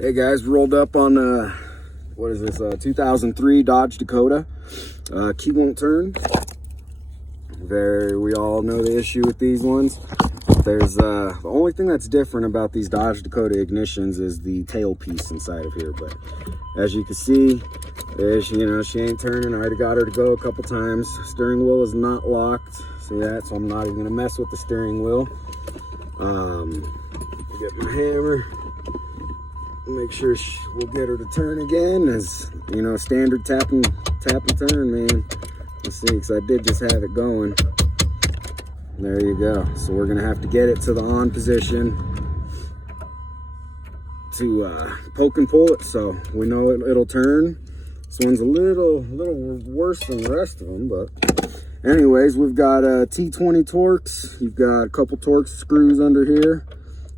Hey guys, rolled up on what is this, 2003 Dodge Dakota. Key won't turn. We all know the issue with these ones. There's the only thing that's different about these Dodge Dakota ignitions is the tailpiece inside of here. But as you can see, she ain't turning. I already got her to go a couple times. Steering wheel is not locked. See that? So I'm not even gonna mess with the steering wheel. Get my hammer. Make sure we'll get her to turn again, as you know, standard tap and turn, man. Let's see, because I did just have it going. There you go. So we're gonna have to get it to the on position to poke and pull it, so we know it'll turn. This one's a little worse than the rest of them, but anyways, we've got T20 Torx. You've got a couple Torx screws under here.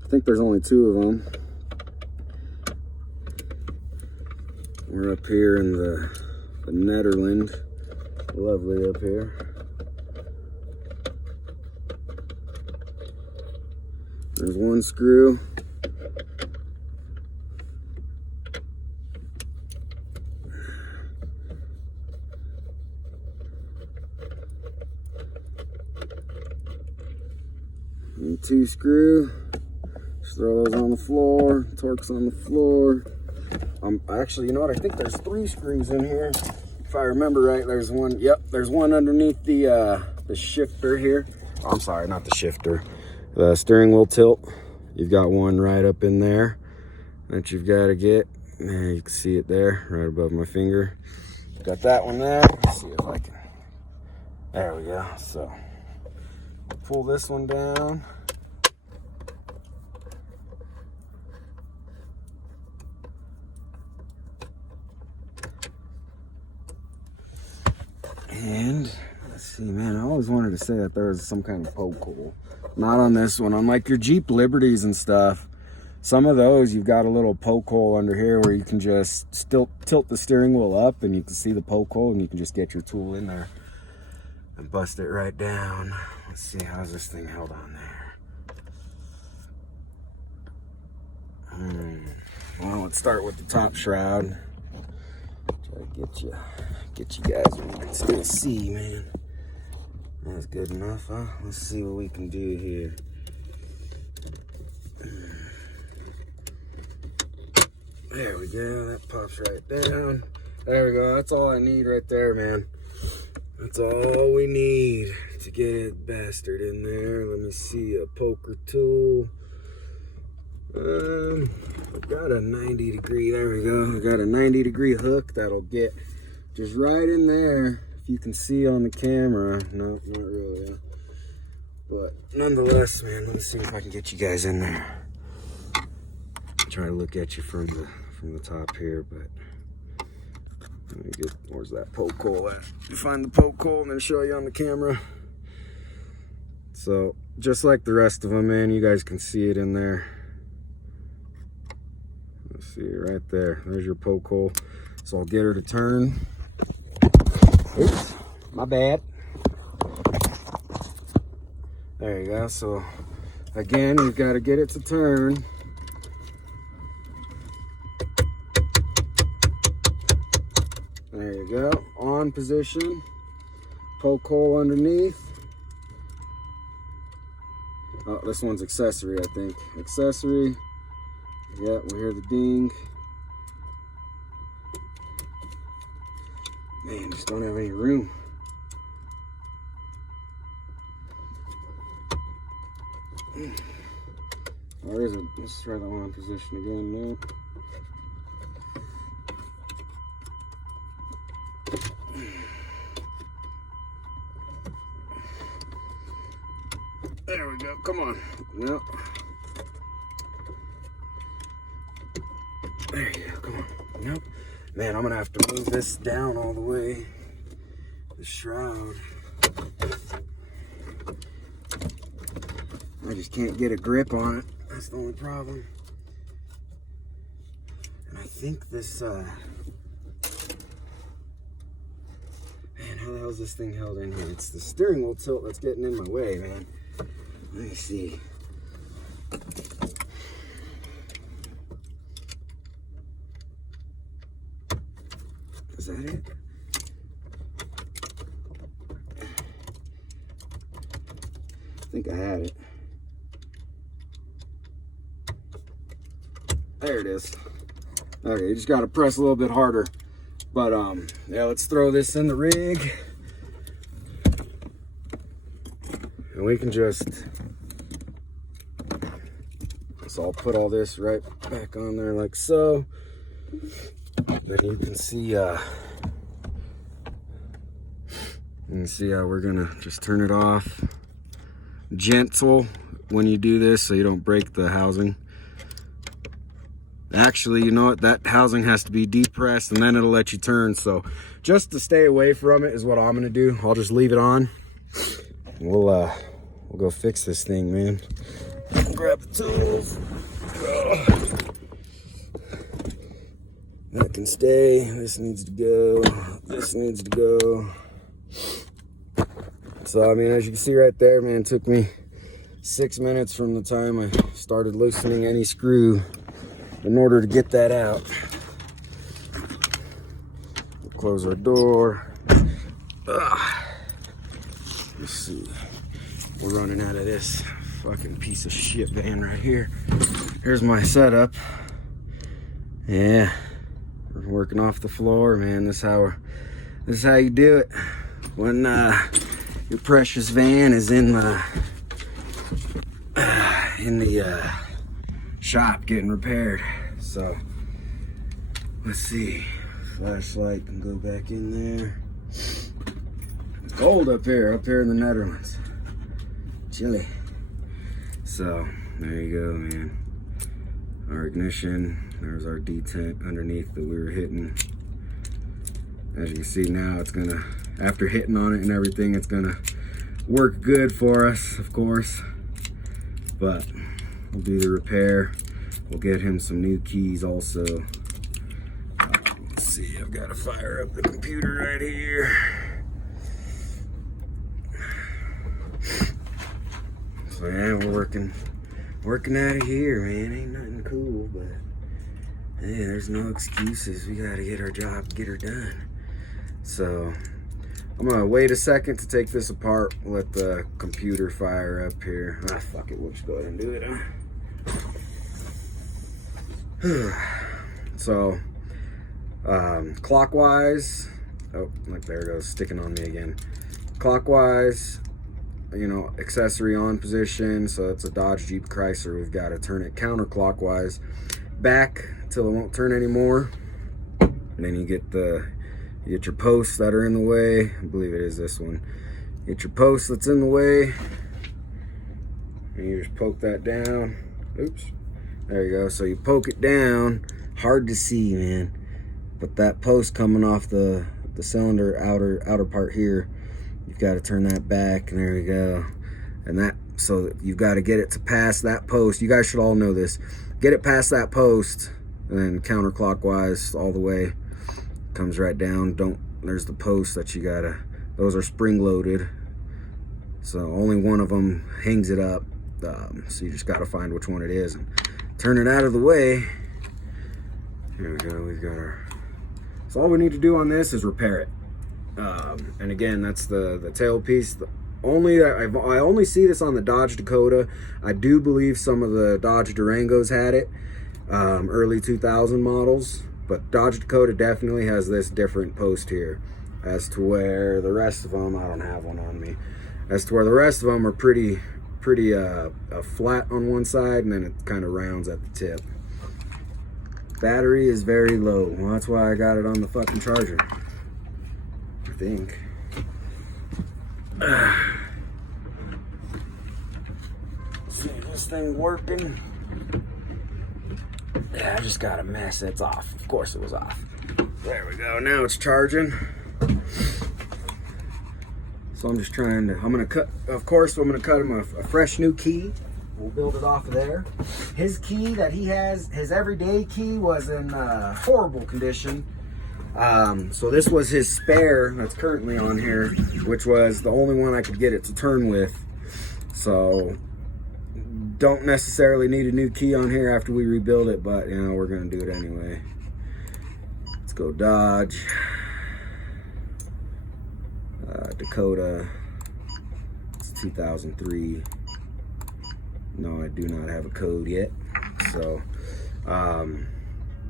I think there's only 2 of them. We're up here in the Netherlands. Lovely up here. There's 1 screw. And 2 screw. Just throw those on the floor. Torque's on the floor. Actually, you know what? I think there's 3 screws in here. If I remember right, there's one. Yep, there's one underneath the shifter here. Oh, I'm sorry, not the shifter. The steering wheel tilt. You've got one right up in there that you've got to get. There, you can see it there, right above my finger. Got that one there. Let's see if I can. There we go. So pull this one down. And let's see, man, I always wanted to say that there was some kind of poke hole. Not on this one. On like your Jeep Liberties and stuff, some of those you've got a little poke hole under here where you can just still tilt the steering wheel up and you can see the poke hole, and you can just get your tool in there and bust it right down. Let's see, how's this thing held on there? Well, let's start with the top shroud. Try to get you guys where you can still see, man. That's good enough, huh? Let's see what we can do here. There we go. That pops right down. There we go. That's all I need right there, man. That's all we need to get it bastard in there. Let me see, a poker tool. I've got a 90-degree. There we go. I got a 90-degree hook that'll get just right in there. If you can see on the camera. No, not really. But nonetheless, man, let me see if I can get you guys in there. Try to look at you from the top here, but let me get, where's that poke hole at? Find the poke hole and then show you on the camera. So just like the rest of them, man, you guys can see it in there. Let's see right there. There's your poke hole. So I'll get her to turn. Oops, my bad. There you go. So again, you've got to get it to turn. There you go. On position. Poke hole underneath. Oh, this one's accessory, I think. Accessory. Yep, we hear the ding. Man, just don't have any room. Or is it? Let's try the on position again now. There we go. Come on. Yep. There you go. Come on. Yep. Man, I'm gonna have to move this down all the way. The shroud. I just can't get a grip on it. That's the only problem. And I think this, man, how the hell is this thing held in here? It's the steering wheel tilt that's getting in my way, man. Let me see. Is that it? I think I had it. There it is. Okay, you just gotta press a little bit harder. But yeah, let's throw this in the rig. And we can just, so I'll put all this right back on there like so. Then you can see how we're gonna just turn it off. Gentle when you do this so you don't break the housing. Actually, you know what? That housing has to be depressed and then it'll let you turn. So just to stay away from it is what I'm gonna do. I'll just leave it on. We'll go fix this thing, man. Grab the tools. That can stay. This needs to go. This needs to go. So, I mean, as you can see right there, man, it took me 6 minutes from the time I started loosening any screw in order to get that out. We'll close our door. Let's see. We're running out of this fucking piece of shit van right here. Here's my setup. Yeah, we're working off the floor, man. This is how you do it when your precious van is in the shop getting repaired. So let's see. Flashlight can go back in there. It's cold up here in the Netherlands. Chilly. So there you go, man. Our ignition, there's our detent underneath that we were hitting. As you can see now, it's gonna, after hitting on it and everything, it's gonna work good for us, of course. But we'll do the repair. We'll get him some new keys also. Let's see, I've got to fire up the computer right here. So yeah, we're working out of here, man. Ain't nothing cool, but hey, there's no excuses. We gotta get our job, get her done. So I'm gonna wait a second to take this apart. Let the computer fire up here. Ah, fuck it. We'll just go ahead and do it, huh? So clockwise. Oh, look, there it goes, sticking on me again. Clockwise. You know, accessory on position, so it's a Dodge, Jeep, Chrysler. We've got to turn it counterclockwise back till it won't turn anymore. And then you get your posts that are in the way. I believe it is this one. Get your post that's in the way, and you just poke that down. Oops, there you go. So you poke it down. Hard to see, man, but that post coming off the cylinder outer part here, you've got to turn that back, and there you go. And that, so you've got to get it to pass that post. You guys should all know this. Get it past that post, and then counterclockwise all the way. Comes right down. There's the post that you gotta, those are spring loaded. So only one of them hangs it up. So you just gotta find which one it is and turn it out of the way. Here we go, we've got our, so all we need to do on this is repair it. And again, that's the tailpiece. I only see this on the Dodge Dakota. I do believe some of the Dodge Durangos had it, early 2000 models, but Dodge Dakota definitely has this different post here, as to where the rest of them, I don't have one on me, as to where the rest of them are pretty flat on one side, and then it kind of rounds at the tip. Battery is very low. Well, that's why I got it on the fucking charger, I think. See this thing working? Yeah, I just got a mess. It's off. Of course it was off. There we go. Now it's charging. So I'm just trying to, I'm gonna cut him a fresh new key. We'll build it off of there. His key that he has, his everyday key, was in horrible condition. So this was his spare that's currently on here, which was the only one I could get it to turn with. So don't necessarily need a new key on here after we rebuild it, but you know, we're gonna do it anyway. Let's go Dodge. Dakota. It's 2003. No, I do not have a code yet. So,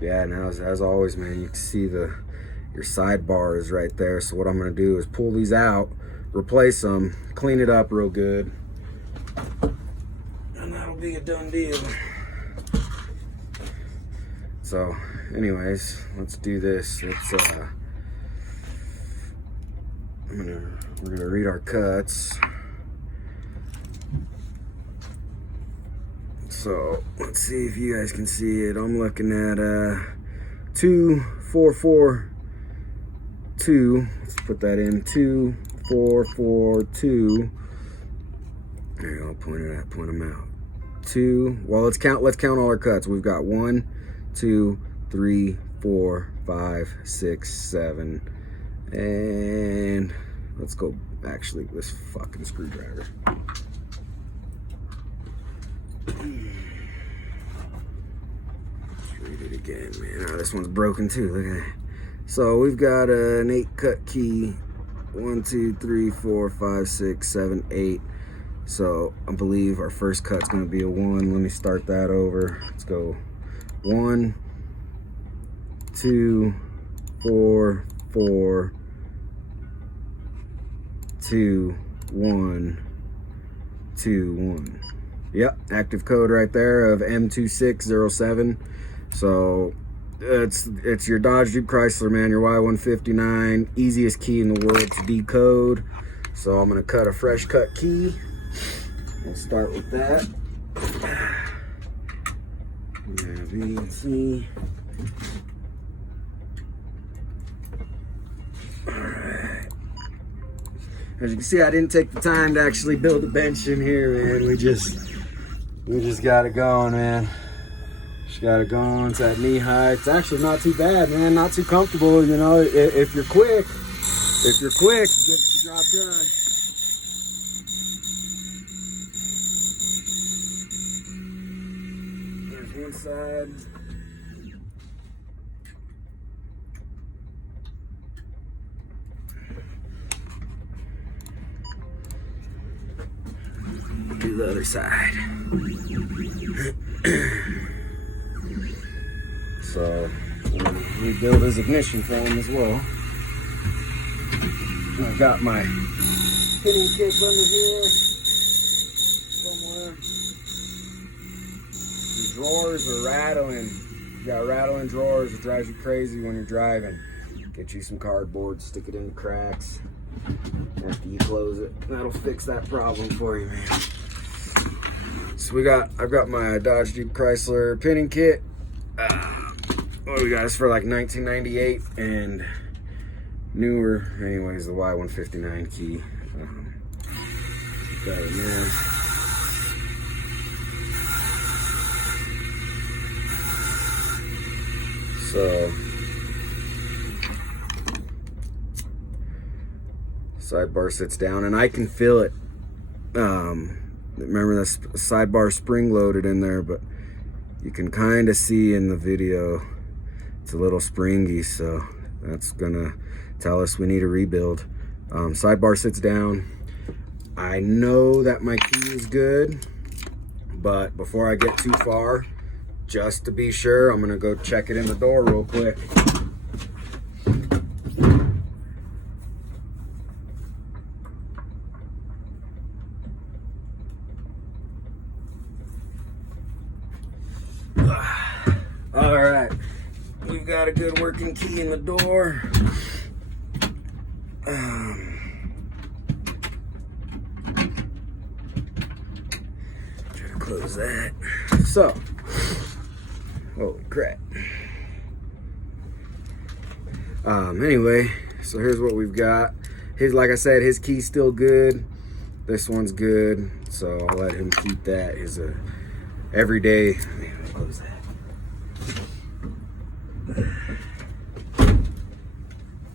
yeah, now as always, man, you can see your sidebar is right there. So what I'm gonna do is pull these out, replace them, clean it up real good, and that'll be a done deal. So, anyways, let's do this. We're gonna read our cuts. So let's see if you guys can see it. I'm looking at 2442. Let's put that in 2442. There you go. Point them out. Well, let's count all our cuts. We've got 1, 2, 3, 4, 5, 6, 7, and let's go. Actually, this fucking screwdriver. Let's read it again, man. Oh, this one's broken too. Look at that. So we've got an 8 cut key. 1, 2, 3, 4, 5, 6, 7, 8. So I believe our first cut's gonna be a 1. Let me start that over. Let's go 1, 2, 4, 4, 2, 1, 2, 1. Yep, active code right there of M2607. So it's your Dodge Jeep Chrysler, man, your Y159, easiest key in the world to decode. So I'm gonna cut a fresh cut key. We'll start with that. B and C. Alright. As you can see, I didn't take the time to actually build a bench in here, man. We just got it going, man. Just got it going. It's at knee high. It's actually not too bad, man. Not too comfortable, you know. If you're quick, get the job done. There's one side. Do the other side. So we'll rebuild his ignition foam as well. I've got my pinning kit under here somewhere. The drawers are rattling. You got rattling drawers. It drives you crazy when you're driving. Get you some cardboard, stick it in the cracks. After you close it, that'll fix that problem for you, man. So I've got my Dodge Jeep Chrysler pinning kit. What do we got? It's for like 1998 and newer. Anyways, the Y159 key. Got it, man. So sidebar sits down, and I can feel it. Remember that sidebar spring loaded in there, but you can kind of see in the video it's a little springy, so that's gonna tell us we need a rebuild. Sidebar sits down. I know that my key is good, but before I get too far, just to be sure, I'm gonna go check it in the door real quick. All right, we've got a good working key in the door. Try to close that. So, holy crap. Anyway, so here's what we've got. Like I said, his key's still good. This one's good, so I'll let him keep that. His everyday. Close that.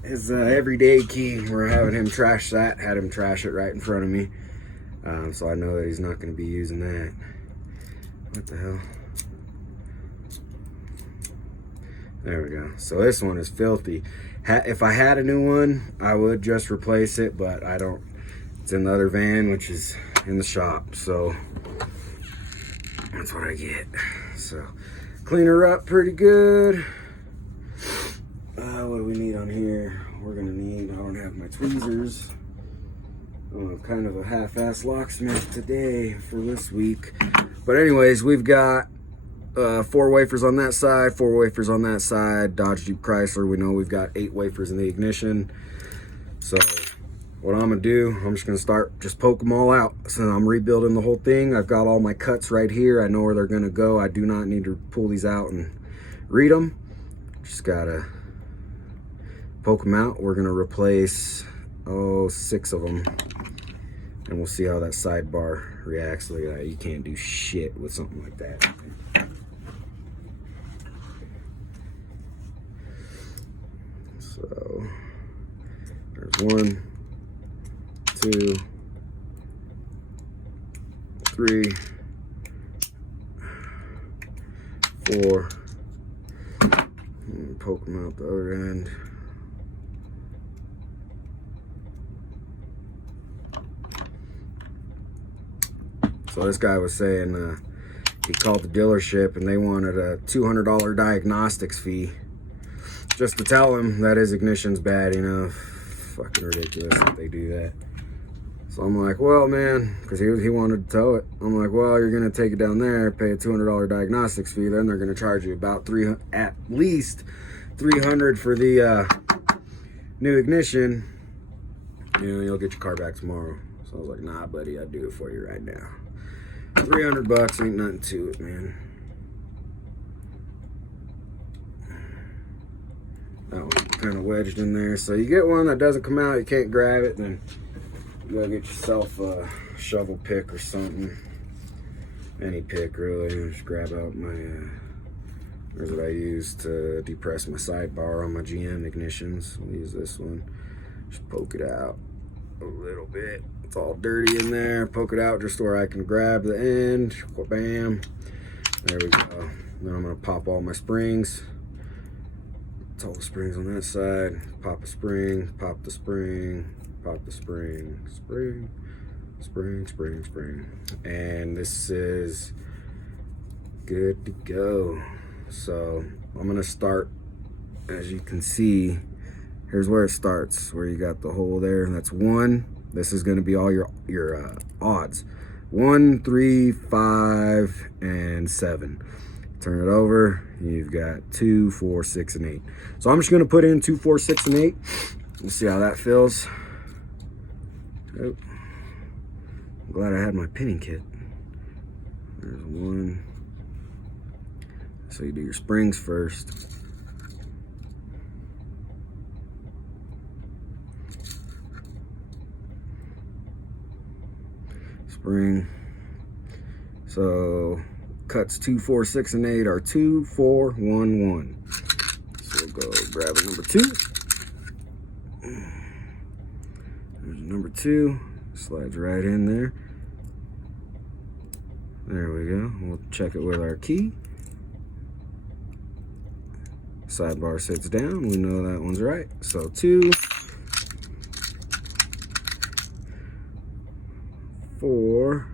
His everyday key, we're having him trash that. Had him trash it right in front of me, so I know that he's not going to be using that. What the hell? There we go. So this one is filthy. If I had a new one, I would just replace it, but I don't. It's in the other van, which is in the shop. So that's what I get. So clean her up pretty good. What do we need on here? We're gonna need, I don't have my tweezers. I'm kind of a half-ass locksmith today for this week. But anyways, we've got 4 wafers on that side, 4 wafers on that side. Dodge, Jeep, Chrysler, we know we've got 8 wafers in the ignition. So what I'm gonna do, I'm just gonna start, just poke them all out. So I'm rebuilding the whole thing. I've got all my cuts right here. I know where they're gonna go. I do not need to pull these out and read them. Just gotta poke them out. We're gonna replace, 6 of them. And we'll see how that sidebar reacts. Look at that, you can't do shit with something like that. So there's 1, 2, 3, 4. And poke them out the other end. So this guy was saying he called the dealership and they wanted a $200 diagnostics fee just to tell him that his ignition's bad enough. Fucking ridiculous that they do that. So I'm like, well, man, because he wanted to tow it. I'm like, well, you're gonna take it down there, pay a $200 diagnostics fee, then they're gonna charge you about at least $300 for the new ignition. You know, you'll get your car back tomorrow. So I was like, nah, buddy, I'll do it for you right now. $300 ain't nothing to it, man. That one's kind of wedged in there. So you get one that doesn't come out, you can't grab it, then you gotta get yourself a shovel pick or something. Any pick, really. Just grab out my, here's what I use to depress my sidebar on my GM ignitions. I'll use this one. Just poke it out a little bit. It's all dirty in there. Poke it out just where I can grab the end. Bam. There we go. Then I'm gonna pop all my springs. It's all the springs on that side. Pop a spring, pop the spring, pop the spring, spring, spring, spring, spring. And this is good to go. So I'm gonna start, as you can see, here's where it starts, where you got the hole there. That's 1. This is going to be all your odds. 1, 3, 5, and 7. Turn it over. You've got 2, 4, 6, and 8. So I'm just going to put in 2, 4, 6, and 8. We'll see how that feels. Oh, I'm glad I had my pinning kit. There's 1. So you do your springs first. Spring. So cuts 2, 4, 6, and 8 are 2, 4, 1, 1. So we'll go grab a number 2. There's number 2. Slides right in there. There we go. We'll check it with our key. Sidebar sits down. We know that one's right. So 2, 4.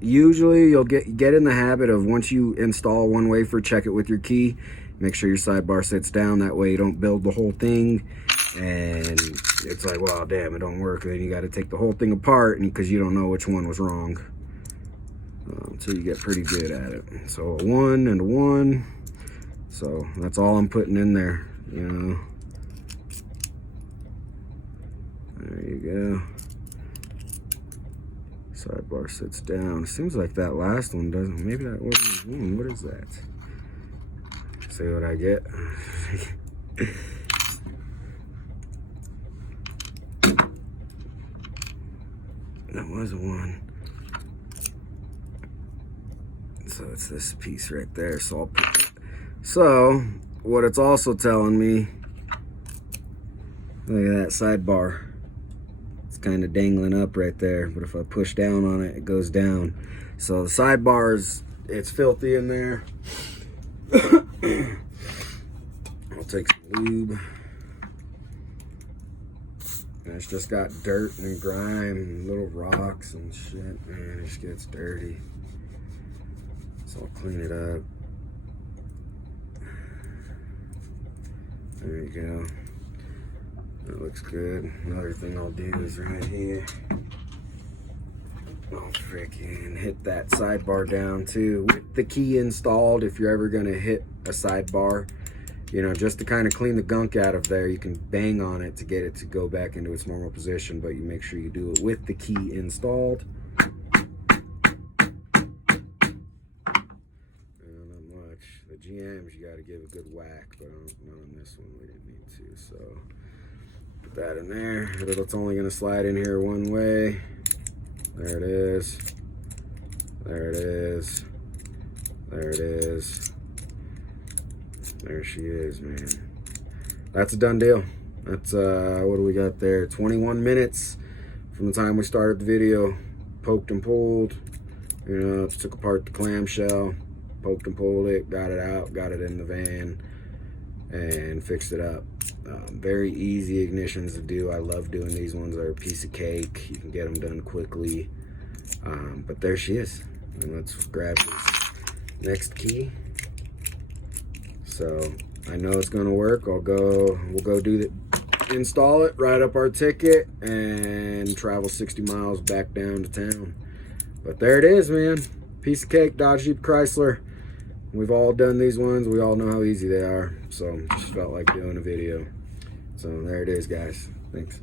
Usually you'll get in the habit of, once you install one wafer, check it with your key. Make sure your sidebar sits down. That way you don't build the whole thing and it's like, well, damn, it don't work. Then you got to take the whole thing apart, and because you don't know which one was wrong until you get pretty good at it. So a 1 and a 1. So that's all I'm putting in there, you know. There you go. Sidebar sits down. Seems like that last one doesn't. Maybe that wasn't one. What is that? See what I get? That was a 1. So it's this piece right there. So I'll put it. So what it's also telling me, look at that sidebar. kind of dangling up right there, but if I push down on it, it goes down. So the sidebars, it's filthy in there. I'll take some lube. And it's just got dirt and grime and little rocks and shit, man. It just gets dirty. So I'll clean it up. There you go. That looks good. Another thing I'll do is right here, I'll freaking hit that sidebar down too with the key installed. If you're ever gonna hit a sidebar, you know, just to kind of clean the gunk out of there, you can bang on it to get it to go back into its normal position, but you make sure you do it with the key installed. Not much. The GMs, you got to give a good whack, but not on this one. We didn't need to, so put that in there. It's only going to slide in here one way. There it is. There it is. There it is. There she is, man. That's a done deal. That's, what do we got there? 21 minutes from the time we started the video. Poked and pulled. You know, took apart the clamshell. Poked and pulled it. Got it out. Got it in the van. And fixed it up. Very easy ignitions to do. I love doing these ones. They're a piece of cake. You can get them done quickly. But there she is. And let's grab this next key. So I know it's gonna work. We'll go install it, write up our ticket, and travel 60 miles back down to town. But there it is, man. Piece of cake, Dodge Jeep Chrysler. We've all done these ones. We all know how easy they are. So just felt like doing a video. So there it is, guys. Thanks.